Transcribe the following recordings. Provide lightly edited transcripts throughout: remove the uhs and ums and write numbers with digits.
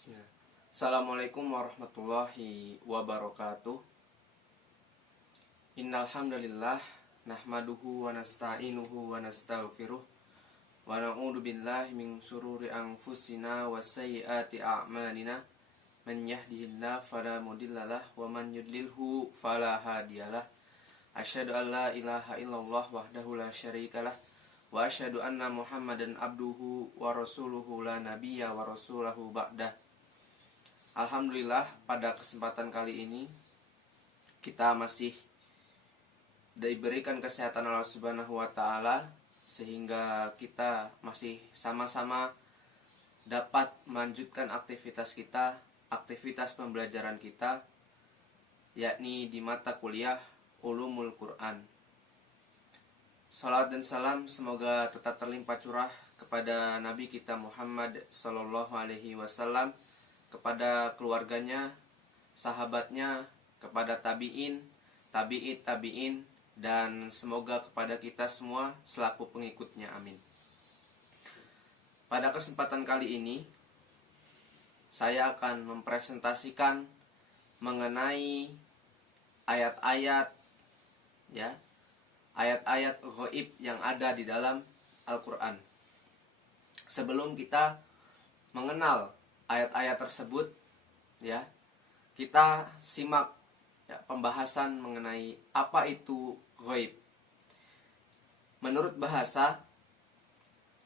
Bismillah. Assalamualaikum warahmatullahi wabarakatuh. Innal hamdalillah nahmaduhu wa nasta'inuhu wa nastaghfiruh wa na'udzu billahi min shururi anfusina wa sayyiati a'malina. Man yahdihillahu fala mudhillalah wa man yudlilhu fala hadiyalah. Asyhadu an la ilaha illallah wahdahu la syarikalah wa asyhadu anna Muhammadan abduhu wa rasuluhu la nabiyya wa rasulahu ba'dah. Alhamdulillah, pada kesempatan kali ini kita masih diberikan kesehatan Allah Subhanahu wa taala sehingga kita masih sama-sama dapat melanjutkan aktivitas kita, aktivitas pembelajaran kita, yakni di mata kuliah Ulumul Quran. Salat dan salam semoga tetap terlimpah curah kepada Nabi kita Muhammad sallallahu alaihi wasallam, kepada keluarganya, sahabatnya, kepada tabi'in, tabi'in, dan semoga kepada kita semua selaku pengikutnya, amin. Pada kesempatan kali ini saya akan mempresentasikan mengenai ayat-ayat, ya, ayat-ayat ghaib yang ada di dalam Al-Quran. Sebelum kita mengenal ayat-ayat tersebut, ya, kita simak ya, pembahasan mengenai apa itu ghaib. Menurut bahasa,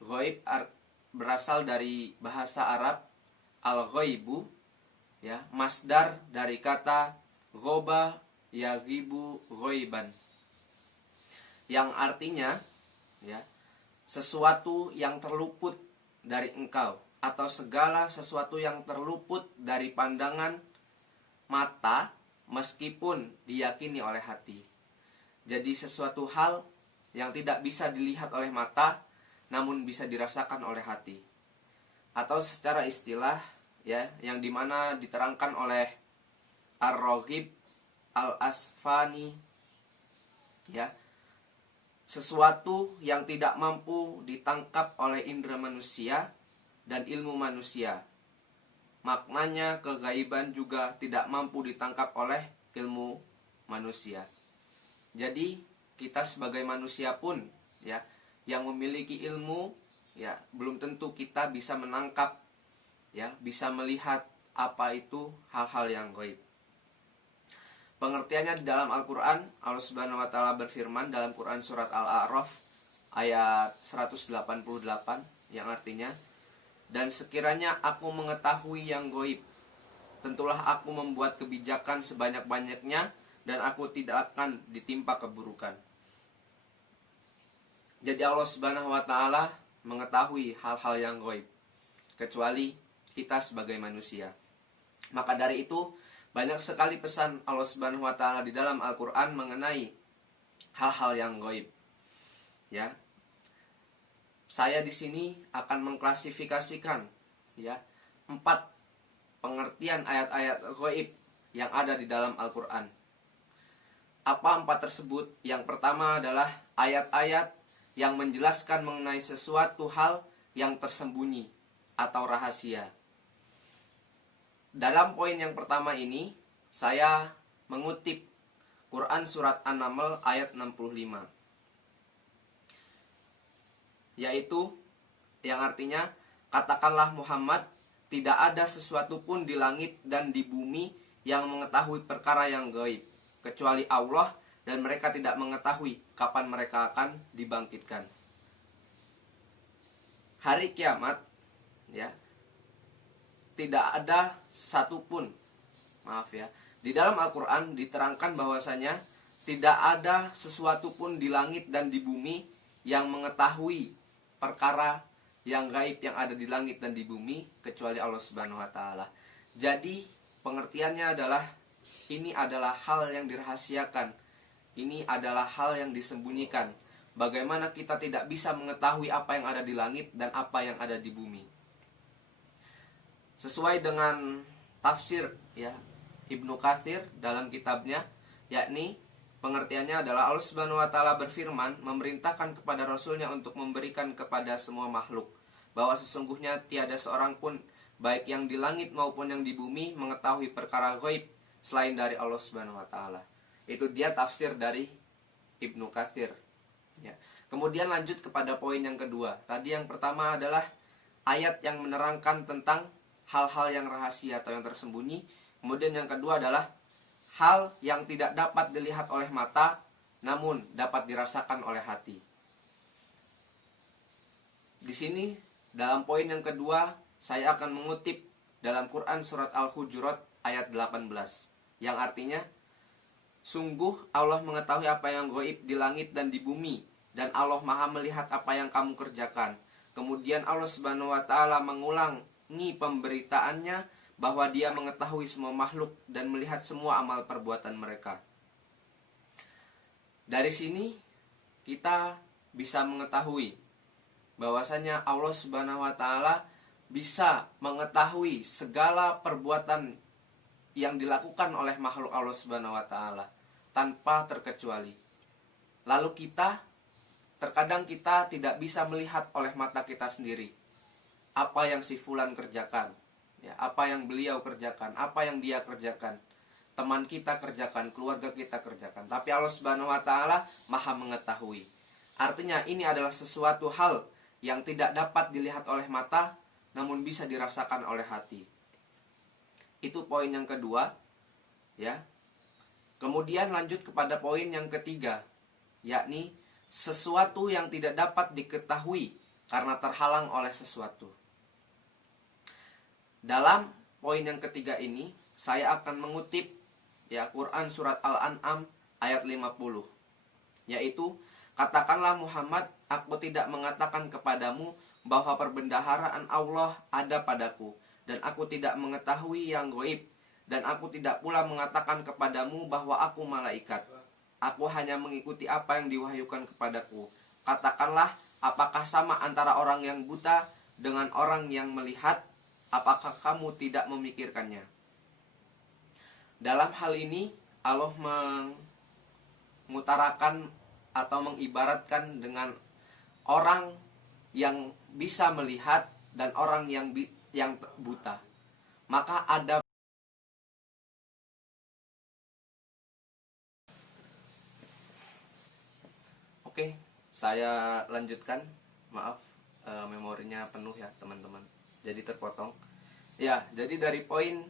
ghaib berasal dari bahasa Arab al-ghaibu, ya, masdar dari kata ghoba yaghibu ghaiban, yang artinya, ya, sesuatu yang terluput dari engkau, atau segala sesuatu yang terluput dari pandangan mata meskipun diyakini oleh hati. Jadi sesuatu hal yang tidak bisa dilihat oleh mata namun bisa dirasakan oleh hati. Atau secara istilah, ya, yang dimana diterangkan oleh Ar-Raghib Al-Asfani, ya, sesuatu yang tidak mampu ditangkap oleh indera manusia dan ilmu manusia. Maknanya kegaiban juga tidak mampu ditangkap oleh ilmu manusia. Jadi kita sebagai manusia pun, ya, yang memiliki ilmu, ya, belum tentu kita bisa menangkap, ya, bisa melihat apa itu hal-hal yang gaib. Pengertiannya di dalam Al-Quran, Allah Subhanahu wa taala berfirman dalam Quran surat Al-A'raf ayat 188, yang artinya, dan sekiranya aku mengetahui yang gaib, tentulah aku membuat kebijakan sebanyak-banyaknya dan aku tidak akan ditimpa keburukan. Jadi Allah Subhanahu wa taala mengetahui hal-hal yang gaib, kecuali kita sebagai manusia. Maka dari itu banyak sekali pesan Allah Subhanahu wa taala di dalam Al-Qur'an mengenai hal-hal yang gaib. Ya. Saya di sini akan mengklasifikasikan, ya, 4 pengertian ayat-ayat gaib yang ada di dalam Al-Qur'an. Apa 4 tersebut? Yang pertama adalah ayat-ayat yang menjelaskan mengenai sesuatu hal yang tersembunyi atau rahasia. Dalam poin yang pertama ini, saya mengutip Quran surat An-Naml ayat 65. Yaitu yang artinya, katakanlah Muhammad, tidak ada sesuatu pun di langit dan di bumi yang mengetahui perkara yang gaib, kecuali Allah, dan mereka tidak mengetahui kapan mereka akan dibangkitkan. Hari kiamat, ya, tidak ada satupun, di dalam Al-Quran diterangkan bahwasanya tidak ada sesuatu pun di langit dan di bumi yang mengetahui perkara yang gaib yang ada di langit dan di bumi kecuali Allah Subhanahu wa taala. Jadi pengertiannya adalah ini adalah hal yang dirahasiakan. Ini adalah hal yang disembunyikan. Bagaimana kita tidak bisa mengetahui apa yang ada di langit dan apa yang ada di bumi. Sesuai dengan tafsir, ya, Ibnu Katsir dalam kitabnya, yakni pengertiannya adalah Allah Subhanahu wa taala berfirman memerintahkan kepada Rasulnya untuk memberikan kepada semua makhluk bahwa sesungguhnya tiada seorang pun baik yang di langit maupun yang di bumi, mengetahui perkara ghaib selain dari Allah Subhanahu wa taala. Itu dia tafsir dari Ibnu Katsir. Ya. Kemudian lanjut kepada poin yang kedua. Tadi yang pertama adalah ayat yang menerangkan tentang hal-hal yang rahasia atau yang tersembunyi. Kemudian yang kedua adalah hal yang tidak dapat dilihat oleh mata, namun dapat dirasakan oleh hati. Di sini dalam poin yang kedua, saya akan mengutip dalam Quran surat Al-Hujurat ayat 18. Yang artinya, sungguh Allah mengetahui apa yang gaib di langit dan di bumi, dan Allah maha melihat apa yang kamu kerjakan. Kemudian Allah Subhanahu wa ta'ala mengulangi pemberitaannya bahwa dia mengetahui semua makhluk dan melihat semua amal perbuatan mereka. Dari sini kita bisa mengetahui bahwasanya Allah Subhanahu wa ta'ala bisa mengetahui segala perbuatan yang dilakukan oleh makhluk Allah Subhanahu wa ta'ala tanpa terkecuali. Lalu terkadang kita tidak bisa melihat oleh mata kita sendiri apa yang si fulan kerjakan, ya, apa yang beliau kerjakan, apa yang dia kerjakan, teman kita kerjakan, keluarga kita kerjakan. Tapi Allah Subhanahu wa ta'ala maha mengetahui. Artinya ini adalah sesuatu hal yang tidak dapat dilihat oleh mata, namun bisa dirasakan oleh hati. Itu poin yang kedua, ya. Kemudian lanjut kepada poin yang ketiga, yakni sesuatu yang tidak dapat diketahui karena terhalang oleh sesuatu. Dalam poin yang ketiga ini, saya akan mengutip ya Quran surat Al-An'am ayat 50, yaitu, katakanlah Muhammad, aku tidak mengatakan kepadamu bahwa perbendaharaan Allah ada padaku, dan aku tidak mengetahui yang gaib, dan aku tidak pula mengatakan kepadamu bahwa aku malaikat. Aku hanya mengikuti apa yang diwahyukan kepadaku. Katakanlah, apakah sama antara orang yang buta dengan orang yang melihat? Apakah kamu tidak memikirkannya? Dalam hal ini, Allah mengutarakan atau mengibaratkan dengan orang yang bisa melihat dan orang yang buta. Maka ada Oke, saya lanjutkan. Maaf, memorinya penuh ya teman-teman, jadi terpotong. Ya, jadi dari poin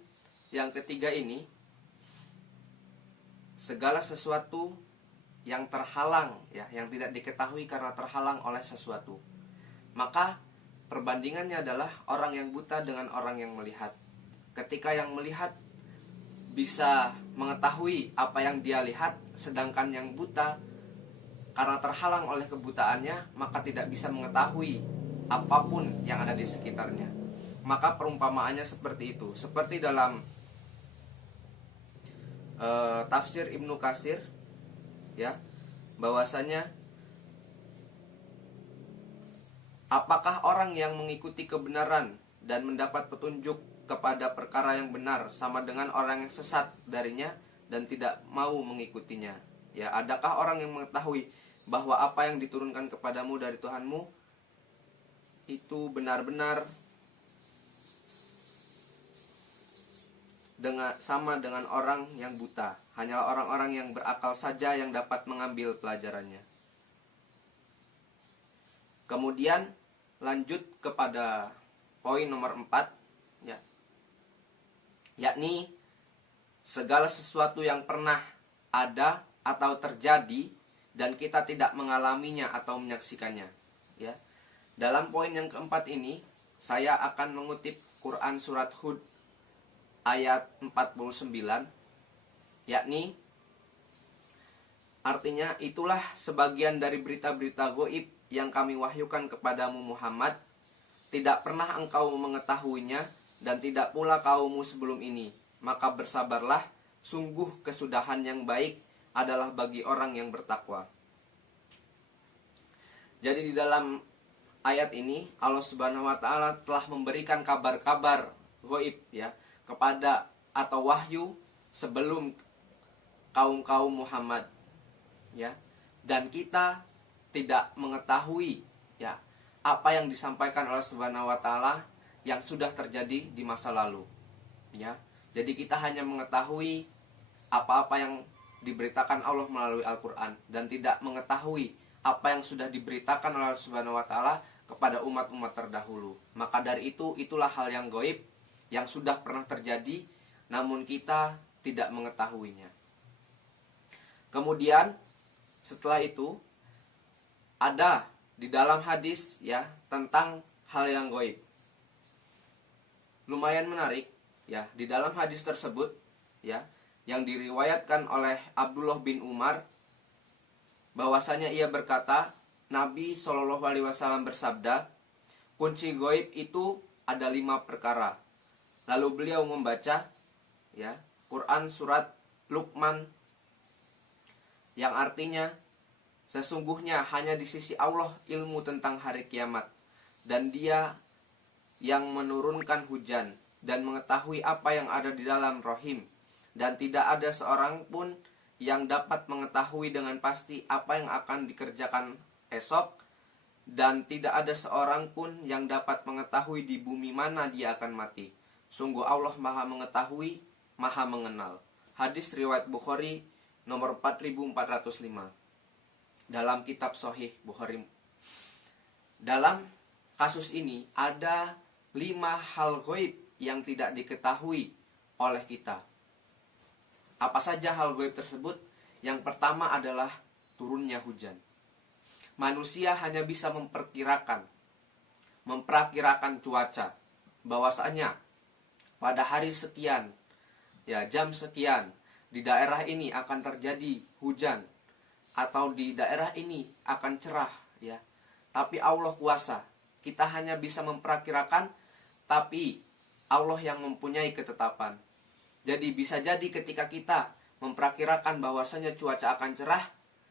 yang ketiga ini, segala sesuatu yang terhalang, ya, yang tidak diketahui karena terhalang oleh sesuatu, maka perbandingannya adalah orang yang buta dengan orang yang melihat. Ketika yang melihat bisa mengetahui apa yang dia lihat, sedangkan yang buta karena terhalang oleh kebutaannya, maka tidak bisa mengetahui apapun yang ada di sekitarnya. Maka perumpamaannya seperti itu. Seperti dalam tafsir Ibnu Katsir, ya, bahwasanya apakah orang yang mengikuti kebenaran dan mendapat petunjuk kepada perkara yang benar sama dengan orang yang sesat darinya dan tidak mau mengikutinya? Ya, adakah orang yang mengetahui bahwa apa yang diturunkan kepadamu dari Tuhanmu itu benar-benar sama dengan orang yang buta? Hanyalah orang-orang yang berakal saja yang dapat mengambil pelajarannya. Kemudian lanjut kepada poin nomor 4, ya, yakni segala sesuatu yang pernah ada atau terjadi dan kita tidak mengalaminya atau menyaksikannya, ya. Dalam poin yang keempat ini, saya akan mengutip Quran surat Hud ayat 49, yakni artinya, itulah sebagian dari berita-berita gaib yang kami wahyukan kepadamu Muhammad. Tidak pernah engkau mengetahuinya dan tidak pula kaummu sebelum ini. Maka bersabarlah, sungguh kesudahan yang baik adalah bagi orang yang bertakwa. Jadi di dalam ayat ini Allah Subhanahu wa ta'ala telah memberikan kabar-kabar gaib, ya, kepada atau wahyu sebelum kaum Muhammad, ya, dan kita tidak mengetahui, ya, apa yang disampaikan oleh Subhanahu wa ta'ala yang sudah terjadi di masa lalu. Ya. Jadi kita hanya mengetahui apa-apa yang diberitakan Allah melalui Al-Qur'an dan tidak mengetahui apa yang sudah diberitakan oleh Allah Subhanahu wa taala kepada umat-umat terdahulu. Maka dari itu, itulah hal yang gaib yang sudah pernah terjadi namun kita tidak mengetahuinya. Kemudian setelah itu ada di dalam hadis ya tentang hal yang gaib. Lumayan menarik ya, di dalam hadis tersebut ya yang diriwayatkan oleh Abdullah bin Umar bahwasanya ia berkata, Nabi Shallallahu alaihi wasallam bersabda, kunci gaib itu ada 5 perkara. Lalu beliau membaca ya Quran surat Luqman yang artinya, sesungguhnya hanya di sisi Allah ilmu tentang hari kiamat, dan Dia yang menurunkan hujan dan mengetahui apa yang ada di dalam rahim, dan tidak ada seorang pun yang dapat mengetahui dengan pasti apa yang akan dikerjakan esok, dan tidak ada seorang pun yang dapat mengetahui di bumi mana dia akan mati. Sungguh Allah Maha mengetahui, Maha mengenal. Hadis riwayat Bukhari nomor 4405 dalam kitab Sahih Bukhari. Dalam kasus ini ada 5 hal gaib yang tidak diketahui oleh kita. Apa saja hal gaib tersebut? Yang pertama adalah turunnya hujan. Manusia hanya bisa memperkirakan cuaca, bahwasanya pada hari sekian, ya jam sekian, di daerah ini akan terjadi hujan, atau di daerah ini akan cerah, ya. Tapi Allah kuasa. Kita hanya bisa memperkirakan, tapi Allah yang mempunyai ketetapan. Jadi bisa jadi ketika kita memperkirakan bahwasanya cuaca akan cerah,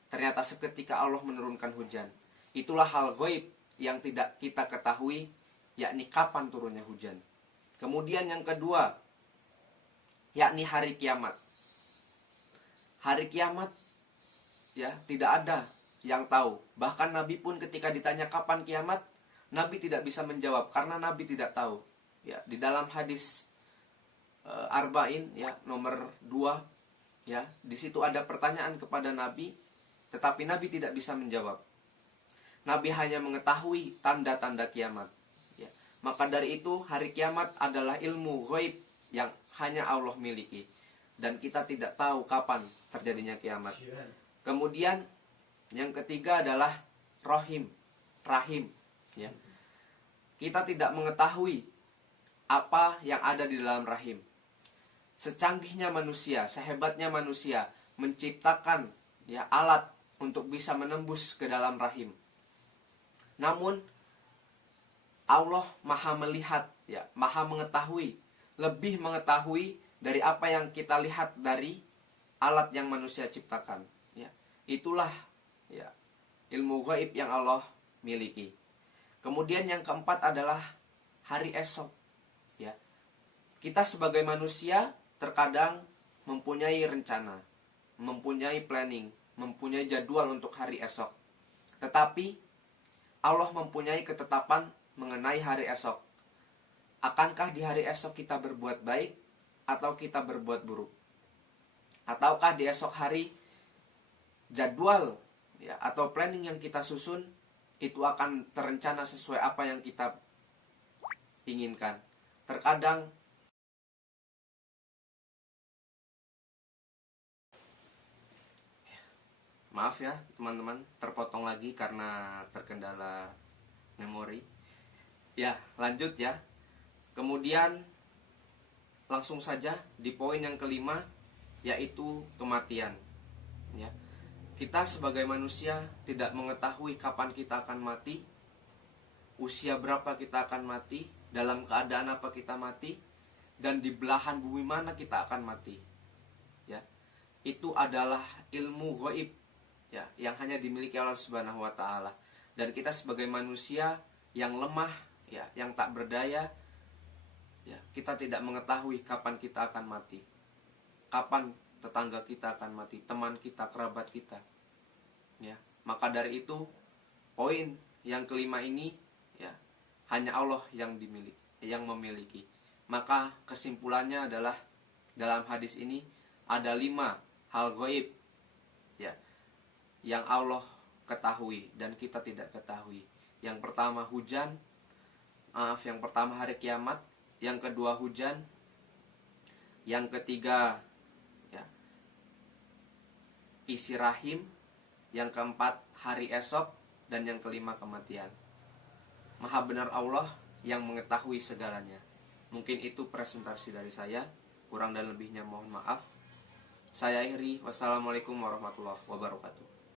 ternyata seketika Allah menurunkan hujan. Itulah hal gaib yang tidak kita ketahui, yakni kapan turunnya hujan. Kemudian yang kedua, yakni hari kiamat. Hari kiamat ya tidak ada yang tahu. Bahkan Nabi pun ketika ditanya kapan kiamat, Nabi tidak bisa menjawab karena Nabi tidak tahu. Ya, di dalam hadis Arba'in ya nomor 2 ya, di situ ada pertanyaan kepada Nabi, tetapi Nabi tidak bisa menjawab. Nabi hanya mengetahui tanda-tanda kiamat. Ya. Maka dari itu hari kiamat adalah ilmu gaib yang hanya Allah miliki, dan kita tidak tahu kapan terjadinya kiamat. Kemudian yang ketiga adalah rahim. Ya. Kita tidak mengetahui apa yang ada di dalam rahim. Secanggihnya manusia, sehebatnya manusia menciptakan ya alat untuk bisa menembus ke dalam rahim. Namun Allah Maha melihat, ya, Maha mengetahui, lebih mengetahui dari apa yang kita lihat dari alat yang manusia ciptakan. Ya. Itulah ya ilmu gaib yang Allah miliki. Kemudian yang keempat adalah hari esok. Ya. Kita sebagai manusia terkadang mempunyai rencana, mempunyai planning, mempunyai jadwal untuk hari esok. Tetapi Allah mempunyai ketetapan mengenai hari esok. Akankah di hari esok kita berbuat baik atau kita berbuat buruk? Ataukah di esok hari jadwal ya atau planning yang kita susun itu akan terencana sesuai apa yang kita inginkan? Terkadang maaf ya teman-teman, terpotong lagi karena terkendala memori. Ya, lanjut ya. Kemudian langsung saja di poin yang kelima, yaitu kematian. Ya. Kita sebagai manusia tidak mengetahui kapan kita akan mati, usia berapa kita akan mati, dalam keadaan apa kita mati, dan di belahan bumi mana kita akan mati. Ya. Itu adalah ilmu gaib ya, yang hanya dimiliki Allah Subhanahu wa taala. Dan kita sebagai manusia yang lemah ya, yang tak berdaya ya, kita tidak mengetahui kapan kita akan mati. Kapan tetangga kita akan mati, teman kita, kerabat kita. Ya, maka dari itu poin yang kelima ini ya hanya Allah yang dimiliki, yang memiliki. Maka kesimpulannya adalah dalam hadis ini ada 5 hal gaib ya yang Allah ketahui dan kita tidak ketahui. Yang pertama hujan, yang pertama hari kiamat, yang kedua hujan, yang ketiga ya isi rahim, yang keempat hari esok, dan yang kelima kematian. Maha benar Allah yang mengetahui segalanya. Mungkin itu presentasi dari saya. Kurang dan lebihnya mohon maaf. Saya akhiri. Wassalamualaikum warahmatullahi wabarakatuh.